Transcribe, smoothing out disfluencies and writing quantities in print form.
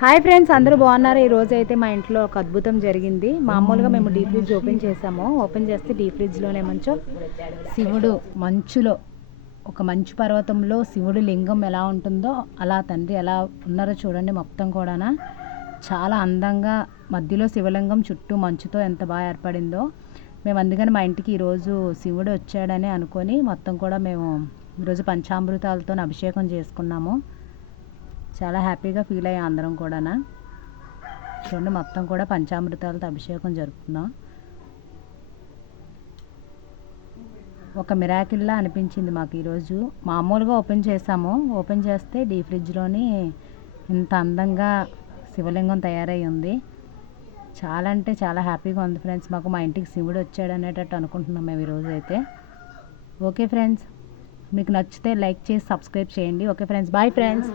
Hi friends, అందరూ బాగున్నారు. ఈ రోజు అయితే మా ఇంట్లో ఒక అద్భుతం జరిగింది. మామూలుగా మేము డీప్ ఫ్రిడ్జ్ ఓపెన్ చేసాము. ఓపెన్ చేస్తే డీప్ ఫ్రిడ్జ్లోనే మంచు శివుడు మంచులో, ఒక మంచు పర్వతంలో శివుడు లింగం ఎలా ఉంటుందో అలా తండ్రి ఎలా ఉన్నారో చూడండి. మొత్తం కూడా చాలా అందంగా మధ్యలో శివలింగం చుట్టూ మంచుతో ఎంత బాగా ఏర్పడిందో. మేము అందుకని మా ఇంటికి ఈరోజు శివుడు వచ్చాడని అనుకొని మొత్తం కూడా మేము ఈరోజు పంచామృతాలతో అభిషేకం చేసుకున్నాము. చాలా హ్యాపీగా ఫీల్ అయ్యాం అందరం కూడా. చూడండి, మొత్తం కూడా పంచామృతాలతో అభిషేకం జరుపుతున్నాం. ఒక మిరాకిల్లా అనిపించింది మాకు ఈరోజు. మామూలుగా ఓపెన్ చేసాము. ఓపెన్ చేస్తే డీ ఫ్రిడ్జ్లోని ఇంత అందంగా శివలింగం తయారై ఉంది. చాలా అంటే చాలా హ్యాపీగా ఉంది ఫ్రెండ్స్. మాకు మా ఇంటికి శివుడు వచ్చాడు అనేటట్టు అనుకుంటున్నాం మేము ఈరోజు అయితే. ఓకే ఫ్రెండ్స్, మీకు నచ్చితే లైక్ చేసి సబ్స్క్రైబ్ చేయండి. Okay friends, bye friends.